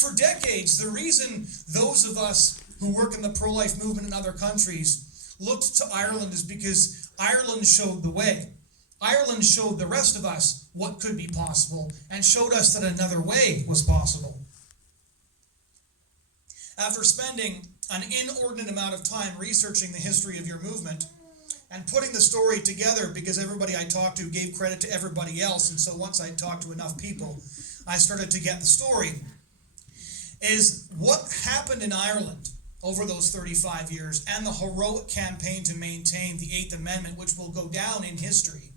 For decades, the reason those of us who work in the pro-life movement in other countries looked to Ireland is because Ireland showed the way. Ireland showed the rest of us what could be possible and showed us that another way was possible. After spending an inordinate amount of time researching the history of your movement and putting the story together, because everybody I talked to gave credit to everybody else, and so once I talked to enough people, I started to get the story, is what happened in Ireland over those 35 years and the heroic campaign to maintain the Eighth Amendment, which will go down in history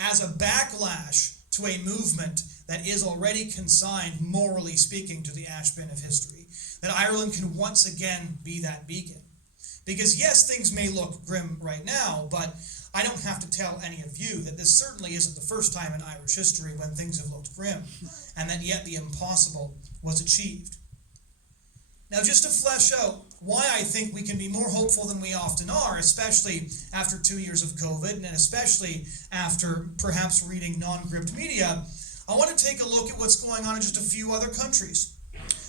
as a backlash to a movement that is already consigned, morally speaking, to the ash bin of history. That Ireland can once again be that beacon. Because yes, things may look grim right now, but I don't have to tell any of you that this certainly isn't the first time in Irish history when things have looked grim, and that yet the impossible was achieved. Now, just to flesh out why I think we can be more hopeful than we often are, especially after 2 years of COVID, and especially after perhaps reading non-Gript media, I want to take a look at what's going on in just a few other countries.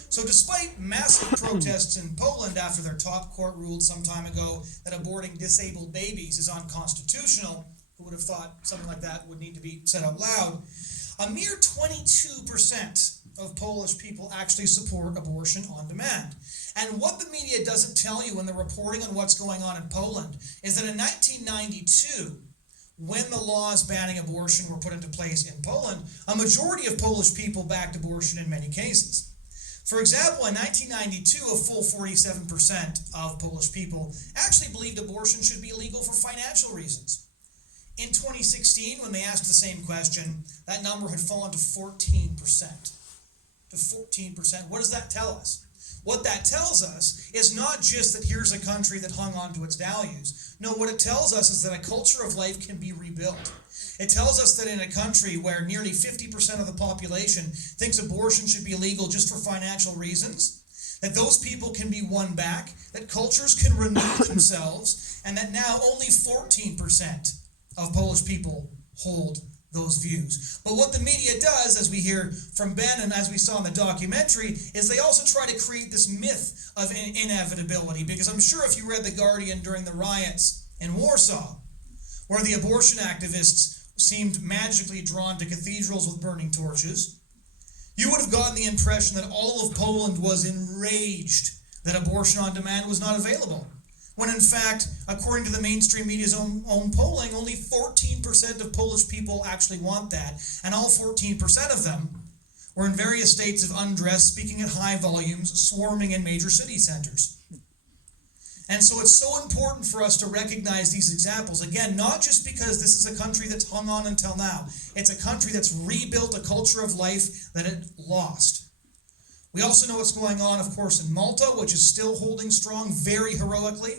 So despite massive protests in Poland after their top court ruled some time ago that aborting disabled babies is unconstitutional, who would have thought something like that would need to be said out loud, a mere 22% of Polish people actually support abortion on demand. And what the media doesn't tell you when they're reporting on what's going on in Poland is that in 1992, when the laws banning abortion were put into place in Poland, a majority of Polish people backed abortion in many cases. For example, in 1992, a full 47% of Polish people actually believed abortion should be illegal for financial reasons. In 2016, when they asked the same question, that number had fallen to 14%. To 14%. What does that tell us? What that tells us is not just that here's a country that hung on to its values. No, what it tells us is that a culture of life can be rebuilt. It tells us that in a country where nearly 50% of the population thinks abortion should be illegal just for financial reasons, that those people can be won back, that cultures can renew themselves, and that now only 14% of Polish people hold those views. But what the media does, as we hear from Ben and as we saw in the documentary, is they also try to create this myth of inevitability. Because I'm sure if you read The Guardian during the riots in Warsaw, where the abortion activists seemed magically drawn to cathedrals with burning torches, you would have gotten the impression that all of Poland was enraged that abortion on demand was not available. When in fact, according to the mainstream media's own polling, only 14% of Polish people actually want that. And all 14% of them were in various states of undress, speaking at high volumes, swarming in major city centers. And so it's so important for us to recognize these examples. Again, not just because this is a country that's hung on until now. It's a country that's rebuilt a culture of life that it lost. We also know what's going on, of course, in Malta, which is still holding strong very heroically.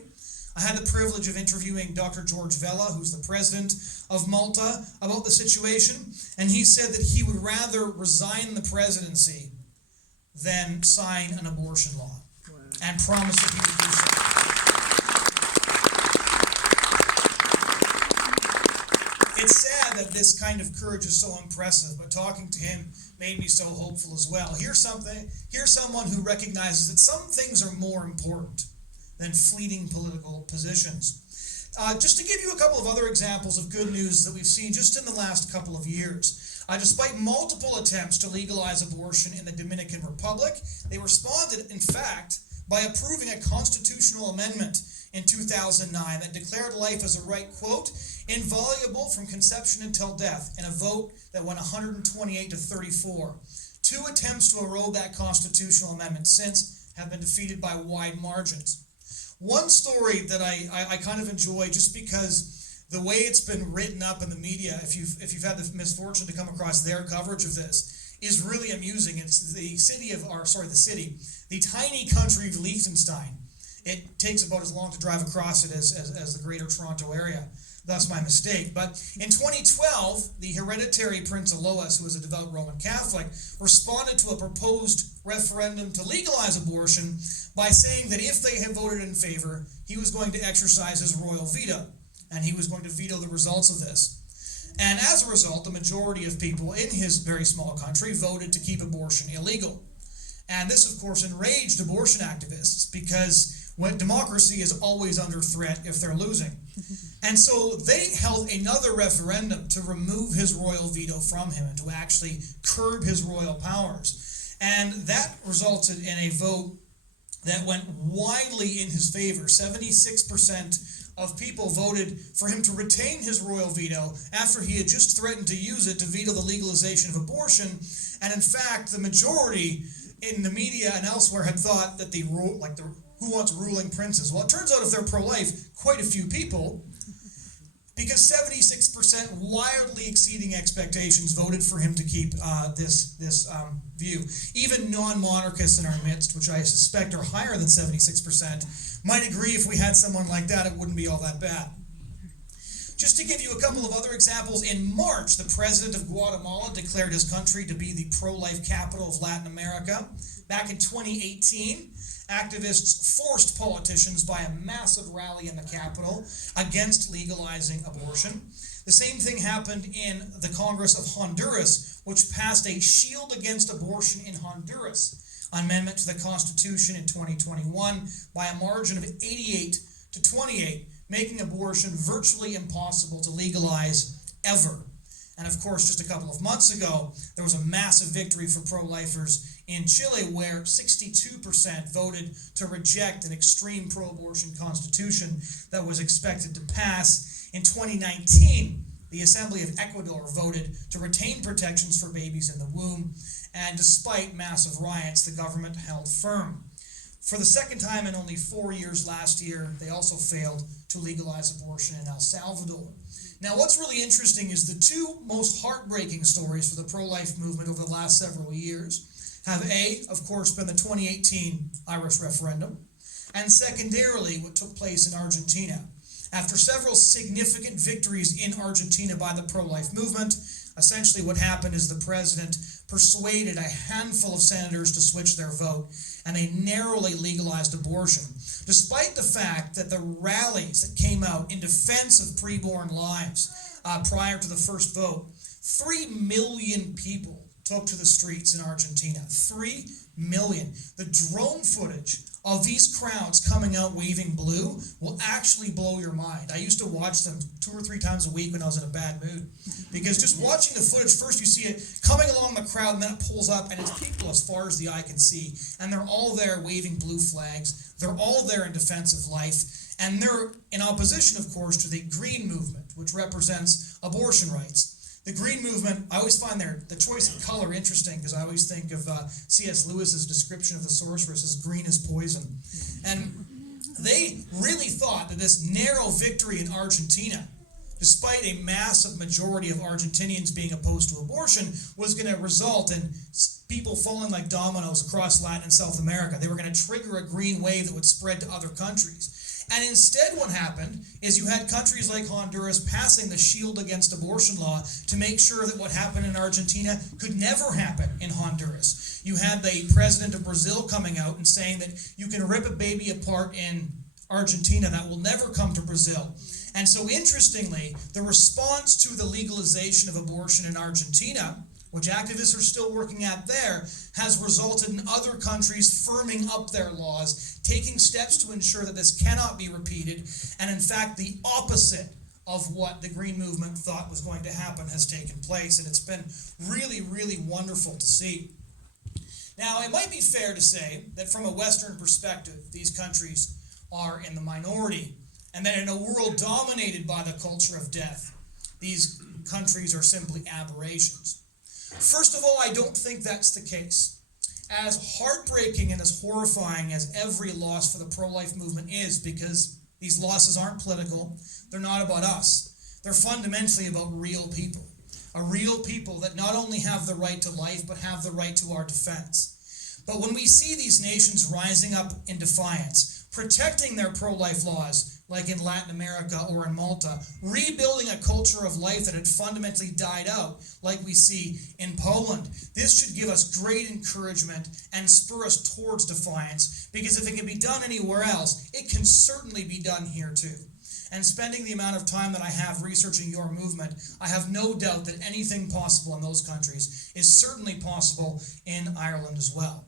I had the privilege of interviewing Dr. George Vella, who's the president of Malta, about the situation, and he said that he would rather resign the presidency than sign an abortion law, and promised that he would do so. It's sad that this kind of courage is so impressive, but talking to him made me so hopeful as well. Here's someone who recognizes that some things are more important than fleeting political positions. Just to give you a couple of other examples of good news that we've seen just in the last couple of years. Despite multiple attempts to legalize abortion in the Dominican Republic, they responded, in fact, by approving a constitutional amendment in 2009 that declared life as a right, quote, inviolable from conception until death, in a vote that went 128 to 34. Two attempts to erode that constitutional amendment since have been defeated by wide margins. One story that I kind of enjoy, just because the way it's been written up in the media, if you've had the misfortune to come across their coverage of this, is really amusing. It's the tiny country of Liechtenstein. It takes about as long to drive across it as the greater Toronto area. That's my mistake. But in 2012, the hereditary Prince Alois, who was a devout Roman Catholic, responded to a proposed referendum to legalize abortion by saying that if they had voted in favor, he was going to exercise his royal veto, and he was going to veto the results of this. And as a result, the majority of people in his very small country voted to keep abortion illegal. And this, of course, enraged abortion activists because when democracy is always under threat if they're losing. And so they held another referendum to remove his royal veto from him and to actually curb his royal powers. And that resulted in a vote that went widely in his favor. 76% of people voted for him to retain his royal veto after he had just threatened to use it to veto the legalization of abortion. And in fact, the majority in the media and elsewhere had thought that the who wants ruling princes? Well, it turns out if they're pro-life, quite a few people, because 76%, wildly exceeding expectations, voted for him to keep this view. Even non-monarchists in our midst, which I suspect are higher than 76%, might agree if we had someone like that, it wouldn't be all that bad. Just to give you a couple of other examples, in March, the president of Guatemala declared his country to be the pro-life capital of Latin America. Back in 2018, activists forced politicians by a massive rally in the capital against legalizing abortion. The same thing happened in the Congress of Honduras, which passed a Shield Against Abortion in Honduras amendment to the Constitution in 2021 by a margin of 88 to 28, making abortion virtually impossible to legalize ever. And of course, just a couple of months ago, there was a massive victory for pro-lifers in Chile, where 62% voted to reject an extreme pro-abortion constitution that was expected to pass. In 2019, the Assembly of Ecuador voted to retain protections for babies in the womb, and despite massive riots, the government held firm. For the second time in only 4 years last year, they also failed to legalize abortion in El Salvador. Now, what's really interesting is the two most heartbreaking stories for the pro-life movement over the last several years have of course, been the 2018 Irish referendum, and secondarily, what took place in Argentina. After several significant victories in Argentina by the pro-life movement, essentially what happened is the president persuaded a handful of senators to switch their vote, and they narrowly legalized abortion, despite the fact that the rallies that came out in defense of preborn lives prior to the first vote, 3 million people took to the streets in Argentina. 3 million. The drone footage of these crowds coming out waving blue will actually blow your mind. I used to watch them 2 or 3 times a week when I was in a bad mood. Because just watching the footage, first you see it coming along the crowd, and then it pulls up, and it's people as far as the eye can see. And they're all there waving blue flags. They're all there in defense of life. And they're in opposition, of course, to the Green movement, which represents abortion rights. The Green movement, I always find the choice of color interesting, because I always think of C.S. Lewis's description of the sorceress as green as poison. And they really thought that this narrow victory in Argentina, despite a massive majority of Argentinians being opposed to abortion, was going to result in people falling like dominoes across Latin and South America. They were going to trigger a green wave that would spread to other countries. And instead what happened is you had countries like Honduras passing the Shield Against Abortion law to make sure that what happened in Argentina could never happen in Honduras. You had the president of Brazil coming out and saying that you can rip a baby apart in Argentina, that will never come to Brazil. And so interestingly, the response to the legalization of abortion in Argentina, which activists are still working at there, has resulted in other countries firming up their laws, taking steps to ensure that this cannot be repeated, and in fact the opposite of what the Green movement thought was going to happen has taken place, and it's been really, really wonderful to see. Now, it might be fair to say that from a Western perspective, these countries are in the minority, and that in a world dominated by the culture of death, these countries are simply aberrations. First of all, I don't think that's the case. As heartbreaking and as horrifying as every loss for the pro-life movement is, because these losses aren't political, they're not about us. They're fundamentally about real people. A real people that not only have the right to life, but have the right to our defense. But when we see these nations rising up in defiance, protecting their pro-life laws, like in Latin America or in Malta, rebuilding a culture of life that had fundamentally died out, like we see in Poland. This should give us great encouragement and spur us towards defiance, because if it can be done anywhere else, it can certainly be done here too. And spending the amount of time that I have researching your movement, I have no doubt that anything possible in those countries is certainly possible in Ireland as well.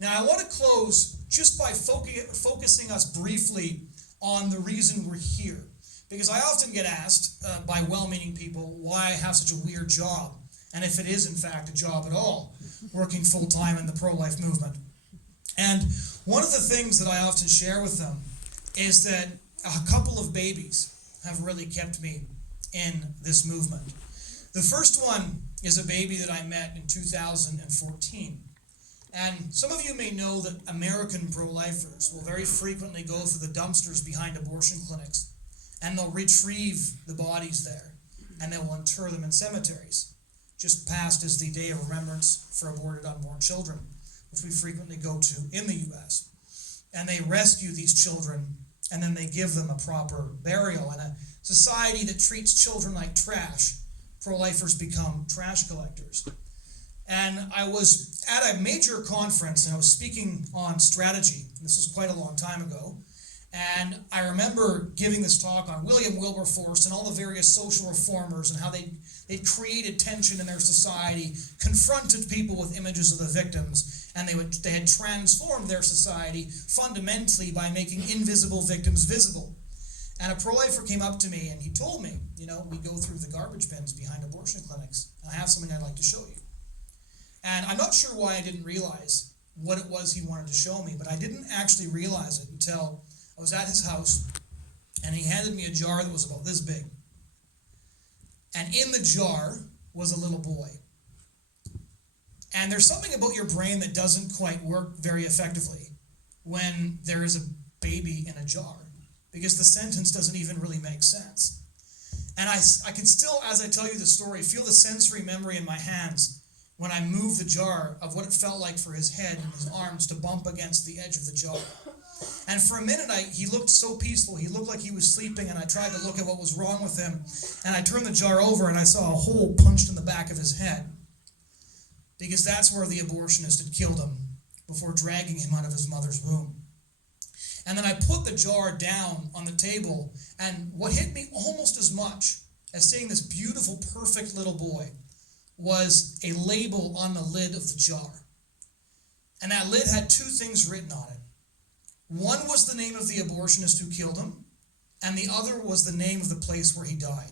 Now, I want to close just by focusing us briefly on the reason we're here. Because I often get asked by well-meaning people why I have such a weird job, and if it is in fact a job at all, working full-time in the pro-life movement. And one of the things that I often share with them is that a couple of babies have really kept me in this movement. The first one is a baby that I met in 2014. And some of you may know that American pro-lifers will very frequently go through the dumpsters behind abortion clinics, and they'll retrieve the bodies there, and they will inter them in cemeteries. Just passed is the Day of Remembrance for Aborted Unborn Children, which we frequently go to in the U.S. And they rescue these children, and then they give them a proper burial. In a society that treats children like trash, pro-lifers become trash collectors. And I was at a major conference, and I was speaking on strategy. This was quite a long time ago. And I remember giving this talk on William Wilberforce and all the various social reformers and how they created tension in their society, confronted people with images of the victims, and they had transformed their society fundamentally by making invisible victims visible. And a pro-lifer came up to me and he told me, we go through the garbage bins behind abortion clinics, and I have something I'd like to show you. And I'm not sure why I didn't realize what it was he wanted to show me, but I didn't actually realize it until I was at his house, and he handed me a jar that was about this big. And in the jar was a little boy. And there's something about your brain that doesn't quite work very effectively when there is a baby in a jar, because the sentence doesn't even really make sense. And I can still, as I tell you the story, feel the sensory memory in my hands when I moved the jar of what it felt like for his head and his arms to bump against the edge of the jar. And for a minute, he looked so peaceful. He looked like he was sleeping, and I tried to look at what was wrong with him. And I turned the jar over, and I saw a hole punched in the back of his head, because that's where the abortionist had killed him before dragging him out of his mother's womb. And then I put the jar down on the table, and what hit me almost as much as seeing this beautiful, perfect little boy was a label on the lid of the jar. And that lid had two things written on it. One was the name of the abortionist who killed him, and the other was the name of the place where he died.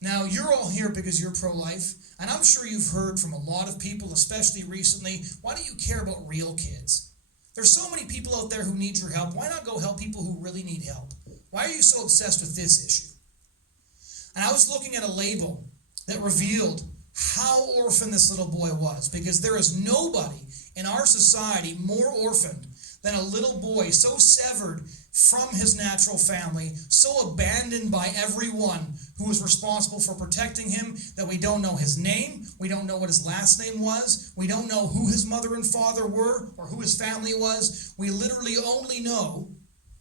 Now, you're all here because you're pro-life, and I'm sure you've heard from a lot of people, especially recently, why don't you care about real kids? There's so many people out there who need your help. Why not go help people who really need help? Why are you so obsessed with this issue? And I was looking at a label that revealed how orphaned this little boy was, because there is nobody in our society more orphaned than a little boy so severed from his natural family, so abandoned by everyone who was responsible for protecting him that we don't know his name, we don't know what his last name was, we don't know who his mother and father were or who his family was. We literally only know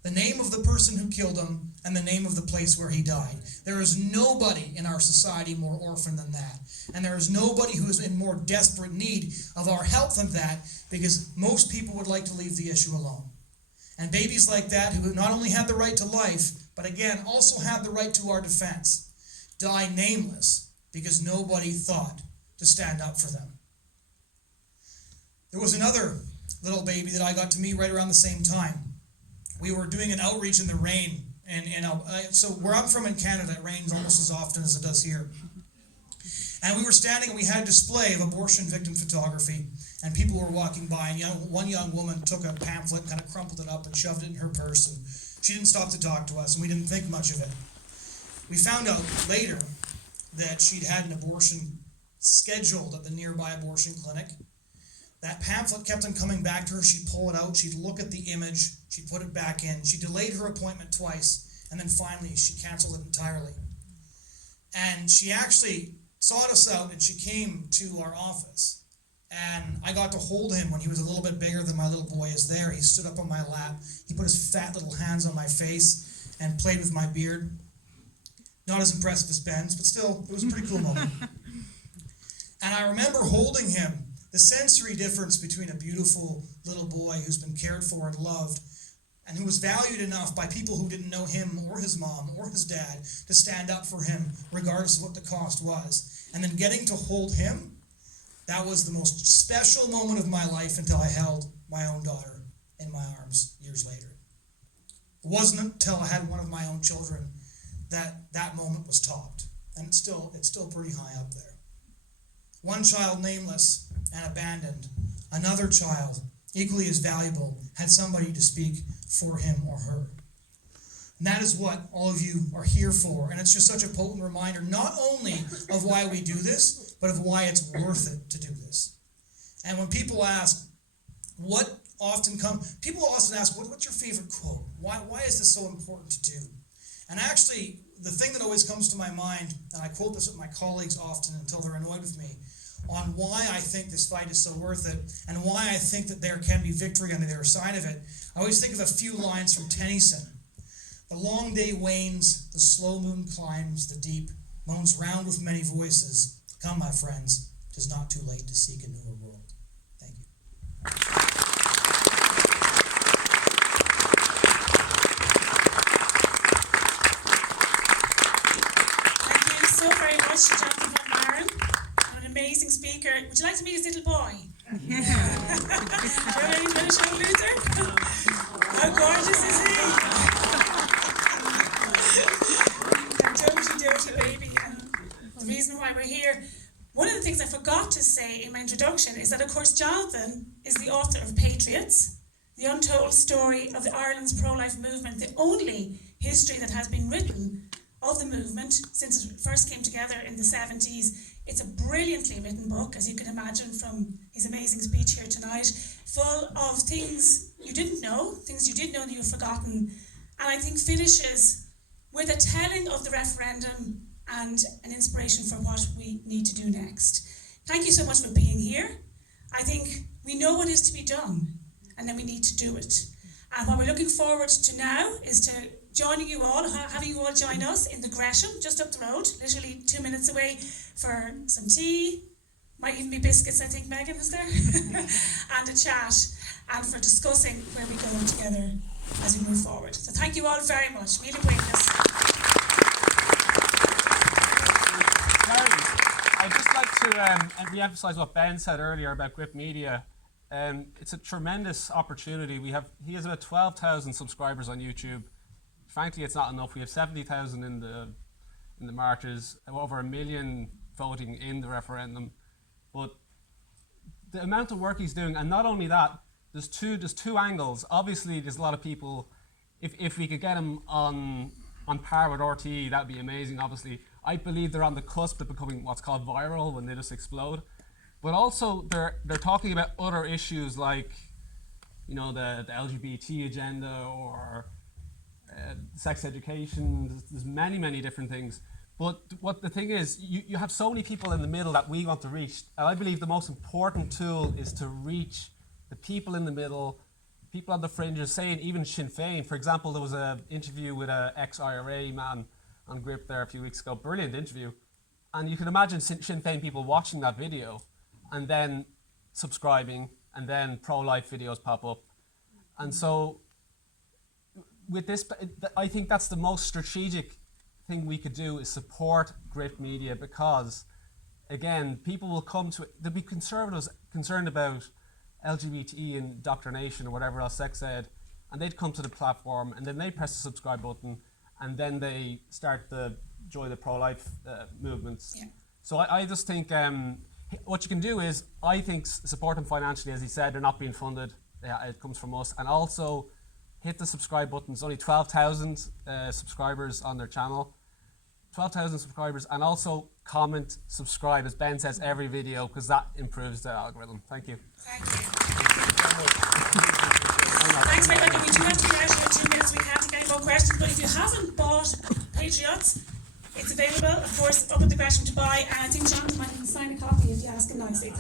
the name of the person who killed him and the name of the place where he died. There is nobody in our society more orphaned than that. And there is nobody who is in more desperate need of our help than that, because most people would like to leave the issue alone. And babies like that, who not only had the right to life, but again, also had the right to our defense, die nameless because nobody thought to stand up for them. There was another little baby that I got to meet right around the same time. We were doing an outreach in the rain, and so where I'm from in Canada, it rains almost as often as it does here. And we were standing, and we had a display of abortion victim photography, and people were walking by, and one young woman took a pamphlet, kind of crumpled it up, and shoved it in her purse, and she didn't stop to talk to us, and we didn't think much of it. We found out later that she'd had an abortion scheduled at the nearby abortion clinic. That pamphlet kept on coming back to her. She'd pull it out, she'd look at the image, she'd put it back in. She delayed her appointment twice, and then finally she canceled it entirely. And she actually sought us out, and she came to our office. And I got to hold him when he was a little bit bigger than my little boy is there. He stood up on my lap. He put his fat little hands on my face and played with my beard. Not as impressive as Ben's, but still, it was a pretty cool moment. And I remember holding him. The sensory difference between a beautiful little boy who's been cared for and loved, and who was valued enough by people who didn't know him or his mom or his dad to stand up for him regardless of what the cost was, and then getting to hold him, That was the most special moment of my life until I held my own daughter in my arms years later. It wasn't until I had one of my own children that moment was topped. And it's still pretty high up there. One child nameless and abandoned. Another child, equally as valuable, had somebody to speak for him or her. And that is what all of you are here for. And it's just such a potent reminder, not only of why we do this, but of why it's worth it to do this. And when people ask, people often ask, what's your favorite quote? Why is this so important to do? And actually, the thing that always comes to my mind, and I quote this with my colleagues often until they're annoyed with me, on why I think this fight is so worth it, and why I think that there can be victory on the other side of it, I always think of a few lines from Tennyson. The long day wanes, the slow moon climbs the deep, moans round with many voices. Come, my friends, 'tis not too late to seek a newer world. Thank you. Thank you so very much, Johnathan Van Maren. An amazing speaker. Would you like to meet his little boy? Yeah. Do you have any going to show Luther? How gorgeous is he? Doty baby. The reason why we're here, one of the things I forgot to say in my introduction is that, of course, Johnathan is the author of Patriots, the untold story of Ireland's pro-life movement, the only history that has been written of the movement since it first came together in the 70s. It's a brilliantly written book, as you can imagine from his amazing speech here tonight, full of things you didn't know, things you did know and you've forgotten, and I think finishes with a telling of the referendum and an inspiration for what we need to do next. Thank you so much for being here. I think we know what is to be done, and then we need to do it. And what we're looking forward to now is to joining you all, having you all join us in the Gresham, just up the road, literally 2 minutes away, for some tea, might even be biscuits, I think Megan is there, and a chat, and for discussing where we go together as we move forward. So thank you all very much. Míle buenas. I'd just like to re-emphasise what Ben said earlier about Gript Media. It's a tremendous opportunity. He has about 12,000 subscribers on YouTube. Frankly, it's not enough. We have 70,000 in the marches, over 1 million voting in the referendum. But the amount of work he's doing, and not only that, there's two angles. Obviously, there's a lot of people. If we could get him on par with RTE, that'd be amazing. Obviously, I believe they're on the cusp of becoming what's called viral when they just explode. But also, they're talking about other issues like, the LGBT agenda or sex education. There's many different things. But what the thing is, you have so many people in the middle that we want to reach, and I believe the most important tool is to reach the people in the middle, people on the fringes, saying even Sinn Féin. For example, there was an interview with an ex-IRA man on Gript there a few weeks ago, brilliant interview. And you can imagine Sinn Féin people watching that video and then subscribing, and then pro-life videos pop up. And so with this, I think that's the most strategic thing we could do, is support Gript Media, because again, people will come to it. There'll be conservatives concerned about LGBT indoctrination or whatever else, sex ed, and they'd come to the platform and then they press the subscribe button and then they start to join the pro-life movements. Yeah. So I just think what you can do is, I think, support them financially. As he said, they're not being funded. It comes from us. And also hit the subscribe button. There's only 12,000 subscribers on their channel. 12,000 subscribers, and also comment, subscribe, as Ben says, every video, because that improves the algorithm. Thank you. Thank you. Thanks very much. We do have to get out in 2 minutes. We can't take any more questions, but if you haven't bought Patriots, it's available, of course, up at the Gresham to buy, and I think Johnathan might even sign a copy if you ask him nicely.